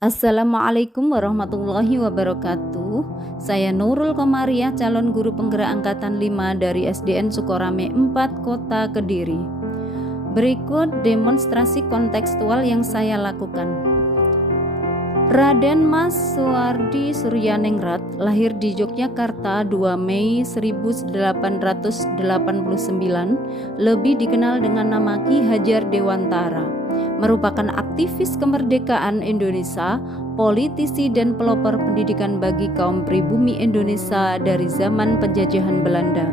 Assalamualaikum warahmatullahi wabarakatuh. Saya Nurul Komariah, calon guru penggerak angkatan 5 dari SDN Sukorame 4 Kota Kediri. Berikut demonstrasi kontekstual yang saya lakukan. Raden Mas Suwardi Suryaningrat lahir di Yogyakarta 2 Mei 1889, lebih dikenal dengan nama Ki Hajar Dewantara. Merupakan aktivis kemerdekaan Indonesia, politisi dan pelopor pendidikan bagi kaum pribumi Indonesia dari zaman penjajahan Belanda.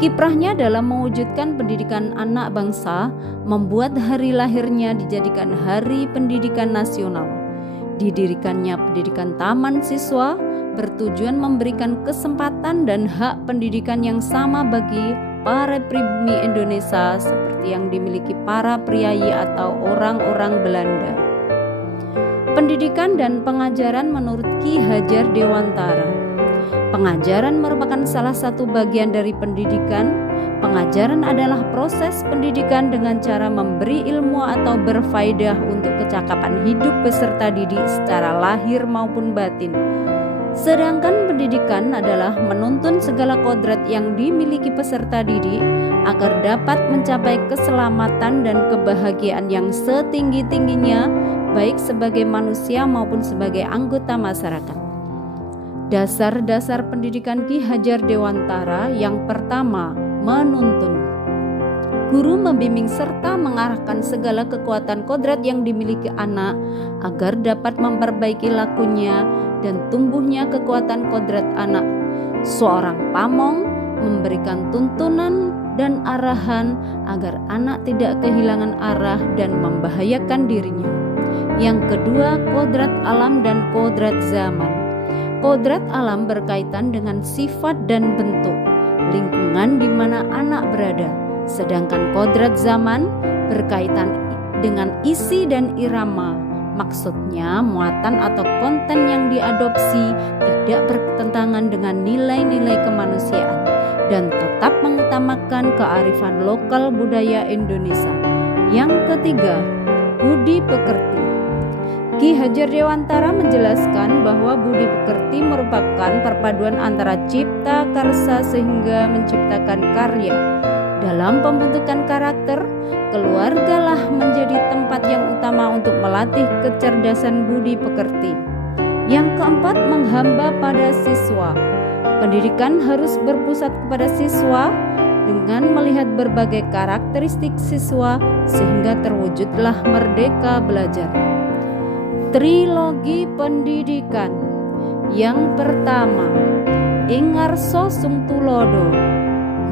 Kiprahnya dalam mewujudkan pendidikan anak bangsa membuat hari lahirnya dijadikan Hari Pendidikan Nasional. Didirikannya pendidikan taman siswa bertujuan memberikan kesempatan dan hak pendidikan yang sama bagi para pribumi Indonesia seperti yang dimiliki para priayi atau orang-orang Belanda. Pendidikan dan pengajaran menurut Ki Hajar Dewantara. Pengajaran merupakan salah satu bagian dari pendidikan. Pengajaran adalah proses pendidikan dengan cara memberi ilmu atau berfaedah untuk kecakapan hidup peserta didik secara lahir maupun batin. Sedangkan pendidikan adalah menuntun segala kodrat yang dimiliki peserta didik agar dapat mencapai keselamatan dan kebahagiaan yang setinggi-tingginya, baik sebagai manusia maupun sebagai anggota masyarakat. Dasar-dasar pendidikan Ki Hajar Dewantara. Yang pertama, menuntun. Guru membimbing serta mengarahkan segala kekuatan kodrat yang dimiliki anak agar dapat memperbaiki lakunya dan tumbuhnya kekuatan kodrat anak. Seorang pamong memberikan tuntunan dan arahan agar anak tidak kehilangan arah dan membahayakan dirinya. Yang kedua, kodrat alam dan kodrat zaman. Kodrat alam berkaitan dengan sifat dan bentuk lingkungan di mana anak berada, sedangkan kodrat zaman berkaitan dengan isi dan irama. Maksudnya, muatan atau konten yang diadopsi tidak bertentangan dengan nilai-nilai kemanusiaan dan tetap mengutamakan kearifan lokal budaya Indonesia. Yang ketiga, budi pekerti. Ki Hajar Dewantara menjelaskan bahwa budi pekerti merupakan perpaduan antara cipta karsa sehingga menciptakan karya. Dalam pembentukan karakter, keluargalah menjadi tempat yang utama untuk melatih kecerdasan budi pekerti. Yang keempat, menghamba pada siswa. Pendidikan harus berpusat kepada siswa dengan melihat berbagai karakteristik siswa sehingga terwujudlah merdeka belajar. Trilogi pendidikan. Yang pertama, Ingarso Sung Tulodo.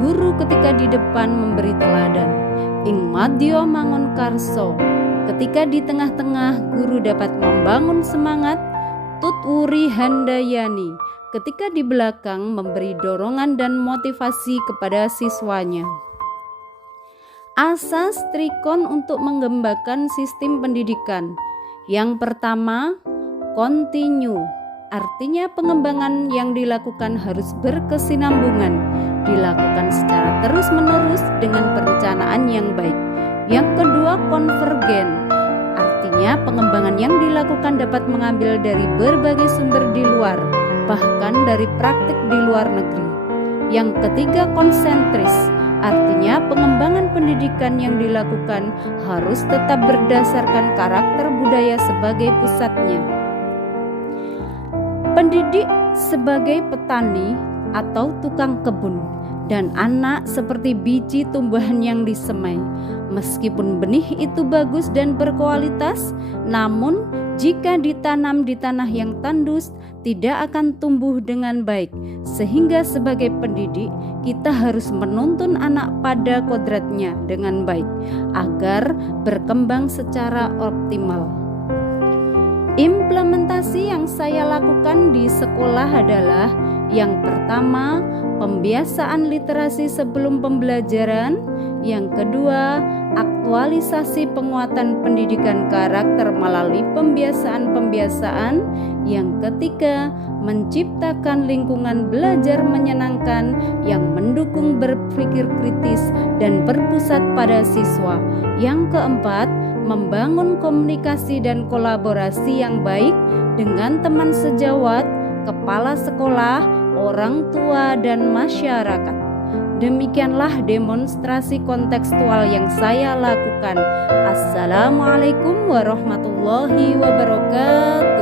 Guru ketika di depan memberi teladan. Ing madya mangun karso. Ketika di tengah-tengah guru dapat membangun semangat. Tutwuri handayani. Ketika di belakang memberi dorongan dan motivasi kepada siswanya. Asas Trikon untuk mengembangkan sistem pendidikan. Yang pertama, continue. Artinya pengembangan yang dilakukan harus berkesinambungan, dilakukan secara terus-menerus dengan perencanaan yang baik. Yang kedua, konvergen. Artinya pengembangan yang dilakukan dapat mengambil dari berbagai sumber di luar, bahkan dari praktik di luar negeri. Yang ketiga, konsentris. Artinya pengembangan pendidikan yang dilakukan harus tetap berdasarkan karakter budaya sebagai pusatnya. Pendidik sebagai petani atau tukang kebun dan anak seperti biji tumbuhan yang disemai. Meskipun benih itu bagus dan berkualitas, namun jika ditanam di tanah yang tandus, tidak akan tumbuh dengan baik. Sehingga sebagai pendidik, kita harus menuntun anak pada kodratnya dengan baik, agar berkembang secara optimal. Implementasi yang saya lakukan di sekolah adalah yang pertama, pembiasaan literasi sebelum pembelajaran. Yang kedua, aktualisasi penguatan pendidikan karakter melalui pembiasaan-pembiasaan. Yang ketiga, menciptakan lingkungan belajar menyenangkan yang mendukung berpikir kritis dan berpusat pada siswa. Yang keempat, membangun komunikasi dan kolaborasi yang baik dengan teman sejawat, kepala sekolah, orang tua, dan masyarakat. Demikianlah demonstrasi kontekstual yang saya lakukan. Assalamualaikum warahmatullahi wabarakatuh.